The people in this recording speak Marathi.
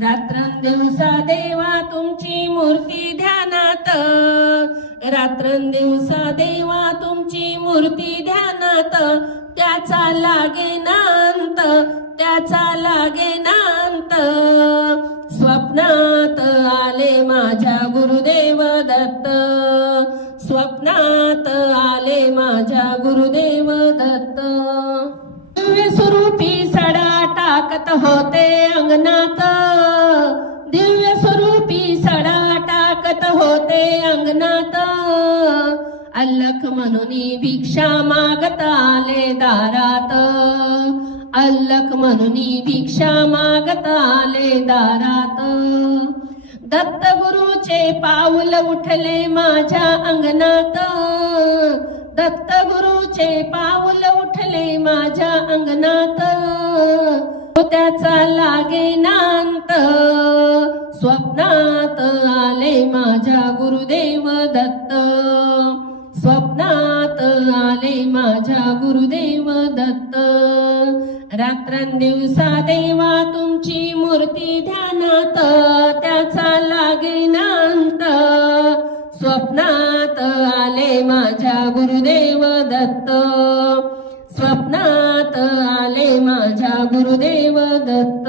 रात्रंदिवसा देवा तुमची मूर्ती ध्यानात, रात्रंदिवसा देवा तुमची मूर्ती ध्यानात, त्याचा लागेनांत, त्याचा लागेनांत. स्वप्नात आले माझ्या गुरुदेव दत्त, स्वप्नात आले माझ्या गुरुदेव दत्त. दिव्य स्वरूपी सडा टाकत होते अंगणात, दिव्य स्वरूपी सडा टाकत होते अंगणात. अल्लख म्हणून भिक्षा मागत आले दारात, अल्लख म्हणून भिक्षा मागत आले दारात. दत्त गुरुचे पाऊल उठले माझ्या अंगणात, दत्त गुरुचे पाऊल उठले माझ्या अंगणात. त्याचा लागेनांत, स्वप्नात आले माझ्या गुरुदेव दत्त, स्वप्नात आले माझ्या गुरुदेव दत्त. रात्रंदिवसा देवा तुमची मूर्ती ध्यानात, त्याचा लागेनांत. स्वप्नात आले माझ्या गुरुदेव दत्त, स्वप्नात आले माझ्या गुरुदेव दत्त.